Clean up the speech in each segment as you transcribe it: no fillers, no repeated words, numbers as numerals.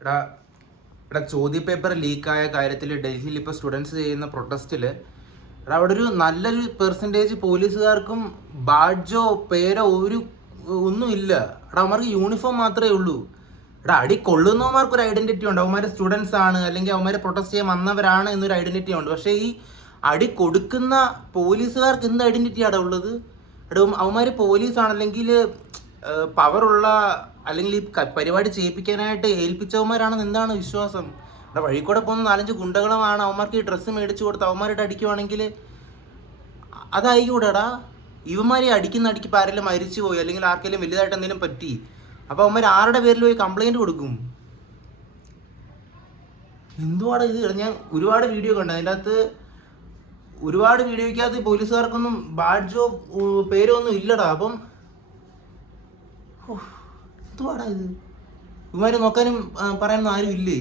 എടാ എടാ ചോദ്യപേപ്പർ ലീക്കായ കാര്യത്തിൽ ഡൽഹിയിൽ ഇപ്പോൾ സ്റ്റുഡൻസ് ചെയ്യുന്ന പ്രൊട്ടസ്റ്റിൽ എടാ അവിടെ ഒരു നല്ലൊരു പെർസെൻറ്റേജ് പോലീസുകാർക്കും ബാഡ്ജോ പേരോ ഒന്നുമില്ല. എടാ അവന്മാർക്ക് യൂണിഫോം മാത്രമേ ഉള്ളൂ. എടാ അടി കൊള്ളുന്നവന്മാർക്ക് ഒരു ഐഡന്റിറ്റി ഉണ്ട്, അവന്മാർ സ്റ്റുഡൻസ് ആണ് അല്ലെങ്കിൽ അവന്മാർ പ്രൊട്ടസ്റ്റ് ചെയ്യാൻ വന്നവരാണ് എന്നൊരു ഐഡന്റിറ്റി ഉണ്ട്. പക്ഷേ ഈ അടി കൊടുക്കുന്ന പോലീസുകാർക്ക് എന്ത് ഐഡന്റിറ്റിയാണ് ഉള്ളത്? എടാ അവന്മാർ പോലീസാണ് അല്ലെങ്കിൽ പവറുള്ള അല്ലെങ്കിൽ ഈ പരിപാടി ചെയ്യിപ്പിക്കാനായിട്ട് ഏൽപ്പിച്ചവന്മാരാണെന്ന് എന്താണ് വിശ്വാസം? എടാ വഴിക്കൂടെ പോകുന്ന 4-5 ഗുണ്ടകളുമാണ് അവന്മാർക്ക് ഈ ഡ്രസ്സ് മേടിച്ചു കൊടുത്ത് അവന്മാരായിട്ട് അടിക്കുവാണെങ്കിൽ അതായിക്കൂടെടാ. ഇവന്മാരെ അടിക്കുന്ന അടിക്ക് ആരെങ്കിലും മരിച്ചു പോയി അല്ലെങ്കിൽ ആർക്കെങ്കിലും വലുതായിട്ട് എന്തെങ്കിലും പറ്റി, അപ്പോൾ അവന്മാർ ആരുടെ പേരിൽ പോയി കംപ്ലൈൻറ്റ് കൊടുക്കും? എന്തുവാടാ ഇത്? ഞാൻ ഒരുപാട് വീഡിയോ കണ്ടു, അതിൻ്റെ അകത്ത് ഒരുപാട് വീഡിയോയ്ക്കകത്ത് പോലീസുകാർക്കൊന്നും ബാഡ്ജോ പേരോ ഒന്നും ഇല്ലടാ. അപ്പം എന്തുവാടാ ഇത്? ഇവന്മാർ നോക്കാനും പറയാനൊന്നും ആരും ഇല്ലേ?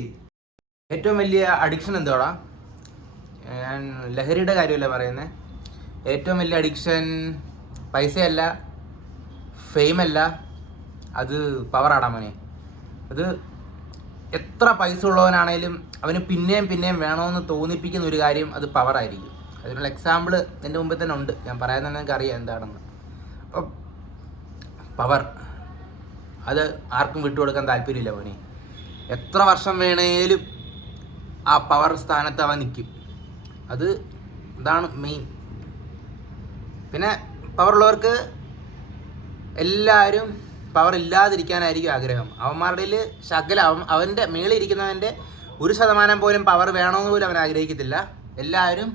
ഏറ്റവും വലിയ അഡിക്ഷൻ എന്തുവാടാ? ഞാൻ ലഹരിയുടെ കാര്യമല്ല പറയുന്നത്. ഏറ്റവും വലിയ അഡിക്ഷൻ പൈസയല്ല, ഫെയിമല്ല, അത് പവറാടാ മോനെ. അത് എത്ര പൈസ ഉള്ളവനാണേലും അവന് പിന്നെയും പിന്നെയും വേണമെന്ന് തോന്നിപ്പിക്കുന്ന ഒരു കാര്യം അത് പവറായിരിക്കും. അതിനുള്ള എക്സാമ്പിൾ എൻ്റെ മുമ്പിൽ തന്നെ ഉണ്ട്, ഞാൻ പറയാൻ തന്നെ എനിക്ക് അറിയാം എന്താണെന്ന്. അപ്പം പവർ അത് ആർക്കും വിട്ടുകൊടുക്കാൻ താല്പര്യമില്ല മോനെ. എത്ര വർഷം വേണേലും ആ പവർ സ്ഥാനത്ത് അവൻ നിൽക്കും. അതാണ് മെയിൻ. പിന്നെ പവറുള്ളവർക്ക് എല്ലാവരും പവർ ഇല്ലാതിരിക്കാനായിരിക്കും ആഗ്രഹം. അവന്മാരുടെ അവൻ്റെ മേളിൽ ഇരിക്കുന്നവൻ്റെ 1% പോലും പവർ വേണമെന്ന് പോലും അവൻ ആഗ്രഹിക്കത്തില്ല. എല്ലാവരും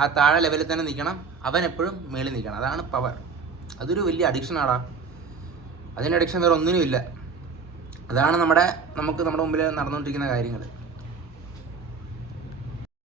ആ താഴെ ലെവലിൽ തന്നെ നിൽക്കണം, അവൻ എപ്പോഴും മേളിൽ നിൽക്കണം. അതാണ് പവർ. അതൊരു വലിയ അഡിക്ഷനാടാ. അതിൻ്റെ അഡിക്ഷൻ വേറെ ഒന്നിനും ഇല്ല. അതാണ് നമുക്ക് നമ്മുടെ മുമ്പിൽ നടന്നുകൊണ്ടിരിക്കുന്ന കാര്യങ്ങൾ.